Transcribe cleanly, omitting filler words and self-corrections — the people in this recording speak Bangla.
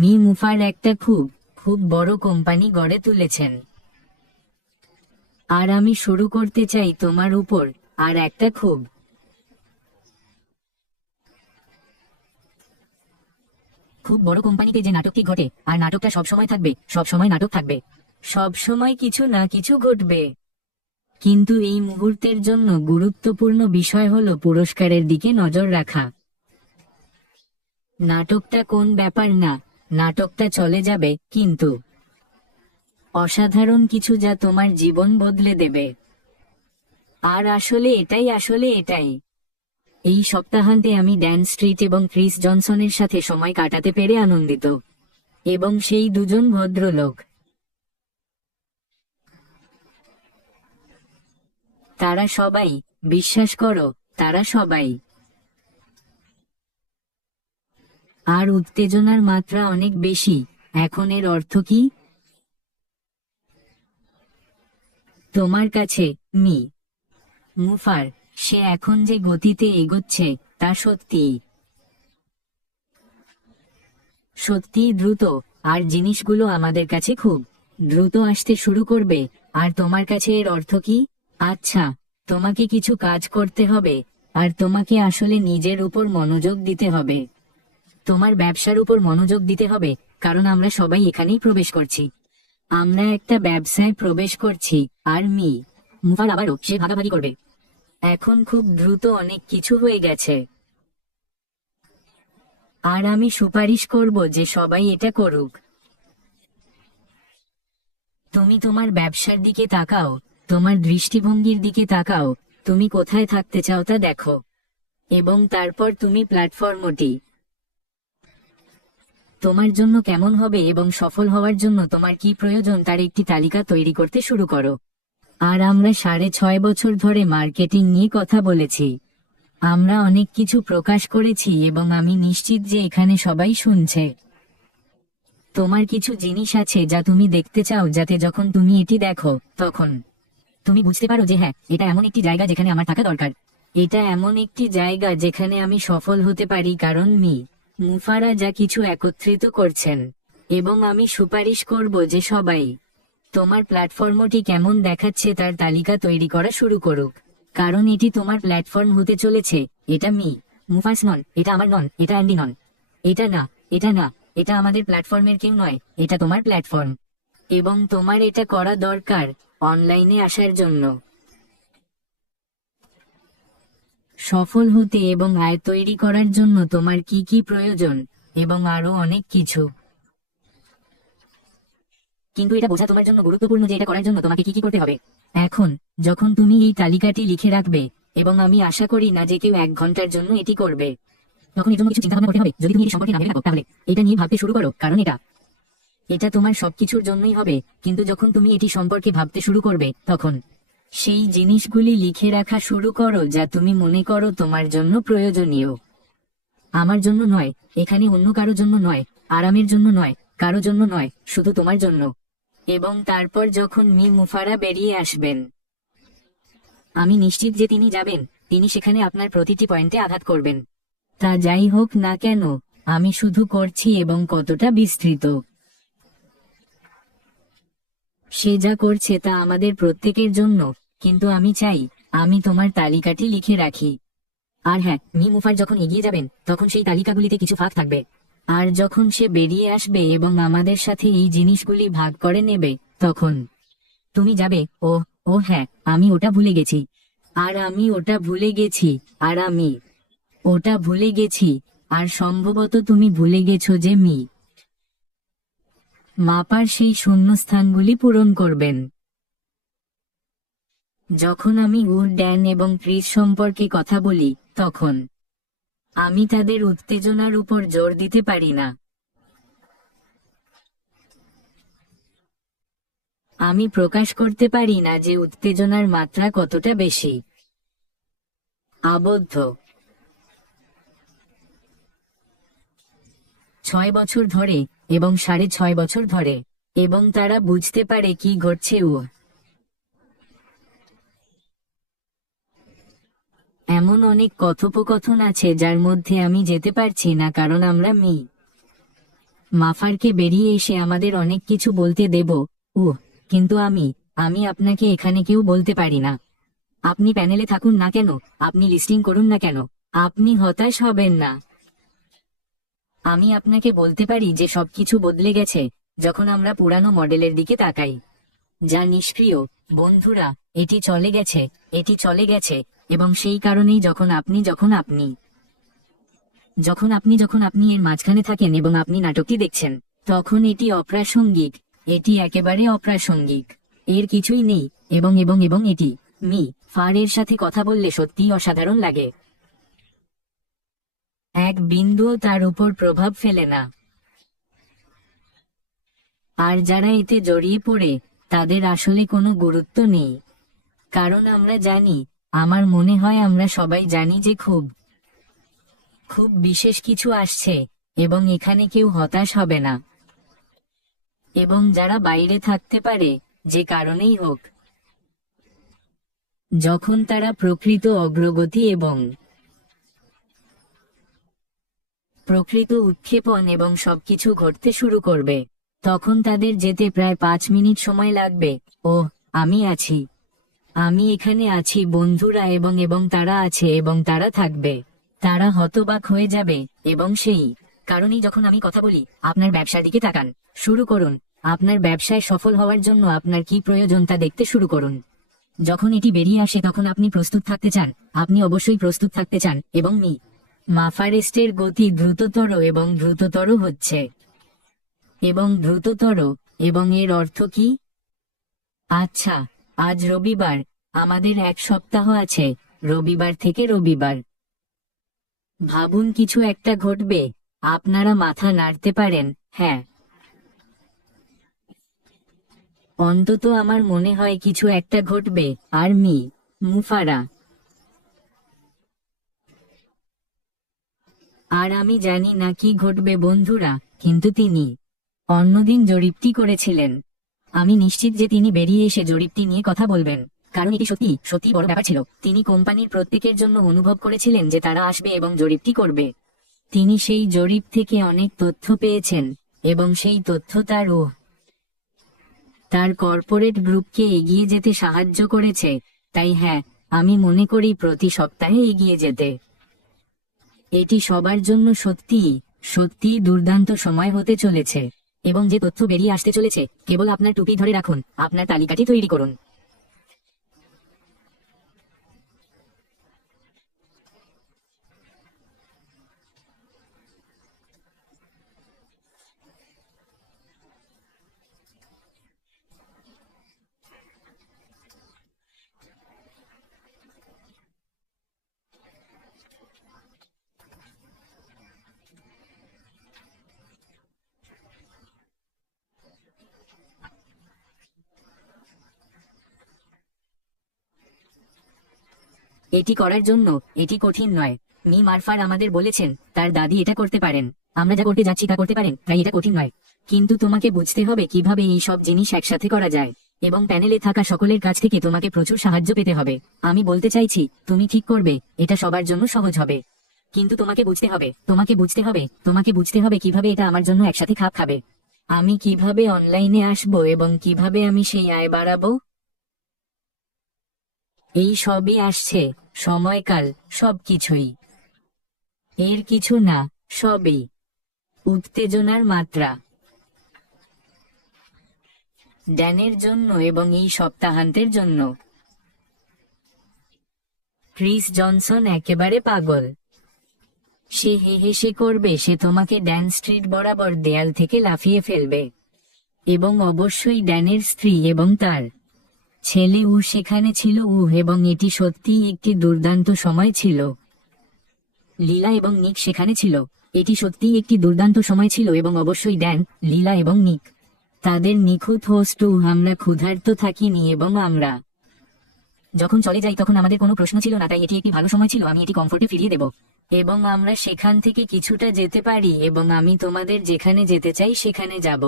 মি মুফার একটা খুব খুব বড় কোম্পানি গড়ে তুলেছেন, আর আমি শুরু করতে চাই তোমার উপর আর একটা খুব খুব বড় কোম্পানিতে যে নাটকটি ঘটে, আর নাটকটা সবসময় থাকবে, সবসময় নাটক থাকবে, সবসময় কিছু না কিছু ঘটবে। কিন্তু এই মুহূর্তের জন্য গুরুত্বপূর্ণ বিষয় হলো পুরস্কারের দিকে নজর রাখা। নাটকটা কোন ব্যাপার না, নাটকটা চলে যাবে, কিন্তু অসাধারণ কিছু যা তোমার জীবন বদলে দেবে। আর আসলে এটাই এই সপ্তাহান্তে আমি ড্যান স্ট্রিট এবং ক্রিস জনসনের সাথে সময় কাটাতে পেরে আনন্দিত। এবং সেই দুজন ভদ্রলোক, তারা সবাই, বিশ্বাস করো, তারা সবাই। আর উত্তেজনার মাত্রা অনেক বেশি। এখন এর অর্থ কি তোমার কাছে, মি মুফার? সে এখন যে গতিতে এগোচ্ছে তা সত্যিই সত্যিই দ্রুত, আর জিনিসগুলো আমাদের কাছে খুব দ্রুত আসতে শুরু করবে। আর তোমার কাছে এর অর্থ কি? আচ্ছা, তোমাকে কিছু কাজ করতে হবে, আর তোমাকে আসলে নিজের উপর মনোযোগ দিতে হবে। তোমার ব্যবসার উপর মনোযোগ দিতে হবে, কারণ আমরা সবাই এখানেই প্রবেশ করছি। আমরা একটা ব্যবসায় প্রবেশ করছি, আর মুফার আবারও সে ভাগাভাগি করবে। এখন খুব দ্রুত অনেক কিছু হয়ে গেছে, আর আমি সুপারিশ করব যে সবাই এটা করুক। তুমি তোমার ব্যবসার দিকে তাকাও, তোমার দৃষ্টিভঙ্গির দিকে তাকাও, তুমি কোথায় থাকতে চাও তা দেখো, এবং তারপর তুমি প্ল্যাটফর্মটি তোমার জন্য কেমন হবে এবং সফল হওয়ার জন্য তোমার কি প্রয়োজন তার একটি তালিকা তৈরি করতে শুরু করো। আর আমরা 6.5 বছর ধরে মার্কেটিং নিয়ে কথা বলেছি, আমরা অনেক কিছু প্রকাশ করেছি, এবং আমি নিশ্চিত যে এখানে সবাই শুনছে। তোমার কিছু জিনিস আছে যা তুমি দেখতে চাও, যাতে যখন তুমি এটি দেখো তখন তুমি বুঝতে পারো যে হ্যাঁ, এটা এমন একটি জায়গা যেখানে আমার থাকা দরকার। এটা এমন একটি জায়গা যেখানে আমি সফল হতে পারি, কারণ মুফারা যা কিছু একত্রিত করছেন। এবং আমি সুপারিশ করব যে সবাই তোমার প্ল্যাটফর্মটি কেমন দেখাচ্ছে তার তালিকা তৈরি করা শুরু করুক, কারণ এটি তোমার প্ল্যাটফর্ম হতে চলেছে। এটা মুফাস নন, এটা আমার নন, এটা অ্যান্ডি নন, এটা না, এটা না, এটা আমাদের প্ল্যাটফর্মের কেউ নয়, এটা তোমার প্ল্যাটফর্ম। এবং তোমার এটা করা দরকার অনলাইনে আসার জন্য, সফল হতে এবং আয় তৈরি করার জন্য তোমার কি কি প্রয়োজন, এবং আরো অনেক কিছু। কিন্তু এটা বোঝা তোমার জন্য গুরুত্বপূর্ণ যে এটা করার জন্য তোমাকে কি কি করতে হবে। এখন যখন তুমি এই তালিকাটি লিখে রাখবে, এবং আমি আশা করি না যে কেউ 1 ঘন্টার জন্য এটি করবে, তখন এর জন্য কিছু চিন্তা ভাবনা করতে হবে। যদি তুমি এটি সম্পর্কে না ভেবে থাকো, তাহলে এটা নিয়ে ভাবতে শুরু করো, কারণ এটা এটা তোমার সবকিছুর জন্যই হবে। কিন্তু যখন তুমি এটি সম্পর্কে ভাবতে শুরু করবে, তখন সেই জিনিসগুলি লিখে রাখা শুরু করো যা তুমি মনে করো তোমার জন্য প্রয়োজনীয়। আমার জন্য নয়, এখানে অন্য কারো জন্য নয়, আরামের জন্য নয়, কারো জন্য নয়, শুধু তোমার জন্য। এবং তারপর যখন মুফারা বেরিয়ে আসবেন, আমি নিশ্চিত যে তিনি যাবেন, তিনি সেখানে আপনার প্রতিটি পয়েন্টে আঘাত করবেন। তা যাই হোক না কেন, আমি শুধু করছি এবং কতটা বিস্তৃত সে যা করছে তা আমাদের প্রত্যেকের জন্য। কিন্তু আমি চাই আমি তোমার তালিকাটি লিখে রাখি। আর হ্যাঁ, মুফার যখন এগিয়ে যাবেন তখন সেই তালিকাগুলিতে কিছু ফাঁক থাকবে। আর যখন সে বেরিয়ে আসবে এবং আমাদের সাথে এই জিনিসগুলি ভাগ করে নেবে, তখন তুমি যাবে, ও ও হ্যাঁ, আমি ওটা ভুলে গেছি, আর আমি ওটা ভুলে গেছি, আর আমি ওটা ভুলে গেছি। আর সম্ভবত তুমি ভুলে গেছো যে মাপার সেই শূন্যস্থানগুলি পূরণ করবেন। যখন আমি ড্যান এবং ক্রিস সম্পর্কে কথা বলি, তখন আমি তাদের উত্তেজনার উপর জোর দিতে পারি না। আমি প্রকাশ করতে পারি না যে উত্তেজনার মাত্রা কতটা বেশি আবদ্ধ। 6 বছর ধরে, এবং 6.5 বছর ধরে, এবং তারা বুঝতে পারে কি ঘটছে। এমন অনেক কথোপকথন আছে যার মধ্যে আমি যেতে পারছি না, কারণ আমরা মাফারকে বেরিয়ে এসে আমাদের অনেক কিছু বলতে দেব। কিন্তু আমি আপনাকে এখানে কেউ বলতে পারি না। আপনি প্যানেলে থাকুন না কেন, আপনি লিস্টিং করুন না কেন, আপনি হতাশ হবেন না। আমি আপনাকে বলতে পারি যে সবকিছু বদলে গেছে যখন আমরা পুরানো মডেলের দিকে তাকাই, যা নিষ্ক্রিয়। বন্ধুরা, এটি চলে গেছে, এটি চলে গেছে। এবং সেই কারণেই যখন আপনি এর মাঝখানে থাকেন এবং আপনি নাটকটি দেখছেন, তখন এটি অপ্রাসঙ্গিক। এটি একেবারে অপ্রাসঙ্গিক, এর কিছুই নেই। এবং এবং এবং এটি ফারের সাথে কথা বললে সত্যিই অসাধারণ লাগে। এক বিন্দুও তার উপর প্রভাব ফেলে না। আর যারা এতে জড়িয়ে পড়ে তাদের আসলে কোনো গুরুত্ব নেই, কারণ আমরা জানি, আমার মনে হয় আমরা সবাই জানি যে খুব খুব বিশেষ কিছু আসছে এবং এখানে কেউ হতাশ হবে না। এবং যারা বাইরে থাকতে পারে, যে কারণেই হোক, যখন তারা প্রকৃত অগ্রগতি এবং প্রকৃত উৎক্ষেপণ এবং সবকিছু ঘটতে শুরু করবে, তখন তাদের যেতে প্রায় 5 মিনিট সময় লাগবে। আমি আছি, আমি এখানে আছি বন্ধুরা, এবং এবং তারা আছে এবং তারা থাকবে। তারা হতবাক হয়ে যাবে। এবং সেই কারণেই যখন আমি কথা বলি, আপনার ব্যবসার দিকে তাকান, শুরু করুন। আপনার ব্যবসায় সফল হওয়ার জন্য আপনার কি প্রয়োজন তা দেখতে শুরু করুন। যখন এটি বেরিয়ে আসে তখন আপনি প্রস্তুত থাকতে চান, আপনি অবশ্যই প্রস্তুত থাকতে চান। এবং মাফারেস্টের গতি দ্রুততর এবং দ্রুততর হচ্ছে, এবং দ্রুততর। এবং এর অর্থ কি? আচ্ছা, আজ রবিবার, আমাদের 1 সপ্তাহ আছে, রবিবার থেকে রবিবার। ভাবুন কিছু একটা ঘটবে। আপনারা মাথা নাড়তে পারেন, হ্যাঁ। অন্তত আমার মনে হয় কিছু একটা ঘটবে। আর মুফারা, আর আমি জানি না কি ঘটবে বন্ধুরা, কিন্তু তিনি অন্যদিন জরিপটি করেছিলেন। আমি নিশ্চিত যে তিনি বেরিয়ে এসে জরিপটি নিয়ে কথা বলবেন, কারণ এটি সত্যি সত্যি বড় ব্যাপার ছিল। তিনি কোম্পানির প্রত্যেকের জন্য অনুভব করেছিলেন যে তারা আসবে এবং জরিপটি করবে। তিনি সেই জরিপ থেকে অনেক তথ্য পেয়েছেন, এবং সেই তথ্য তার কর্পোরেট গ্রুপকে এগিয়ে যেতে সাহায্য করেছে। তাই হ্যাঁ, আমি মনে করি প্রতি সপ্তাহে এগিয়ে যেতে। এটি সবার জন্য সত্যিই দুর্দান্ত সময় হতে চলেছে। এবং যে তথ্য বেরিয়ে আসতে চলেছে, কেবল আপনার টুপি ধরে রাখুন, আপনার তালিকাটি তৈরি করুন। এটি করার জন্য এটি কঠিন নয়। মারফার আমাদের বলেছেন তার দাদি এটা করতে পারেন। আমরা যা করতে যাচ্ছি তা করতে পারেন, তাই এটা কঠিন নয়। কিন্তু তোমাকে বুঝতে হবে কিভাবে এই সব জিনিস একসাথে করা যায়, এবং প্যানেলে থাকা সকলের কাছ থেকে তোমাকে প্রচুর সাহায্য পেতে হবে। আমি বলতে চাইছি, তুমি ঠিক করবে, এটা সবার জন্য সহজ হবে। কিন্তু তোমাকে বুঝতে হবে, তোমাকে বুঝতে হবে কিভাবে এটা আমার জন্য একসাথে খাপ খাবে। আমি কিভাবে অনলাইনে আসবো এবং কিভাবে আমি সেই আয় বাড়াবো। এই সবই আসছে, সময়কাল, সবকিছুই। এর কিছু না, সবই উত্তেজনার মাত্রা। ড্যানের জন্য এবং এই সপ্তাহান্তের জন্য। ক্রিস জনসন একেবারে পাগল। সে হেসে করবে, সে তোমাকে ড্যান স্ট্রিট বরাবর দেয়াল থেকে লাফিয়ে ফেলবে। এবং অবশ্যই ড্যানের স্ত্রী এবং তার ছেলে সেখানে ছিল। এবং এটি সত্যিই একটি দুর্দান্ত সময় ছিল। লীলা এবং নিক সেখানে ছিল। এটি সত্যিই একটি দুর্দান্ত সময় ছিল। এবং অবশ্যই ড্যান, লীলা এবং নিক তাদের নিখুঁত হোস্ট। আমরা ক্ষুধার্ত থাকিনি, এবং আমরা যখন চলে যাই তখন আমাদের কোনো প্রশ্ন ছিল না, তাই এটি একটি ভালো সময় ছিল। আমি এটি কমফোর্টে ফিরিয়ে দেব, এবং আমরা সেখান থেকে কিছুটা যেতে পারি, এবং আমি তোমাদের যেখানে যেতে চাই সেখানে যাব।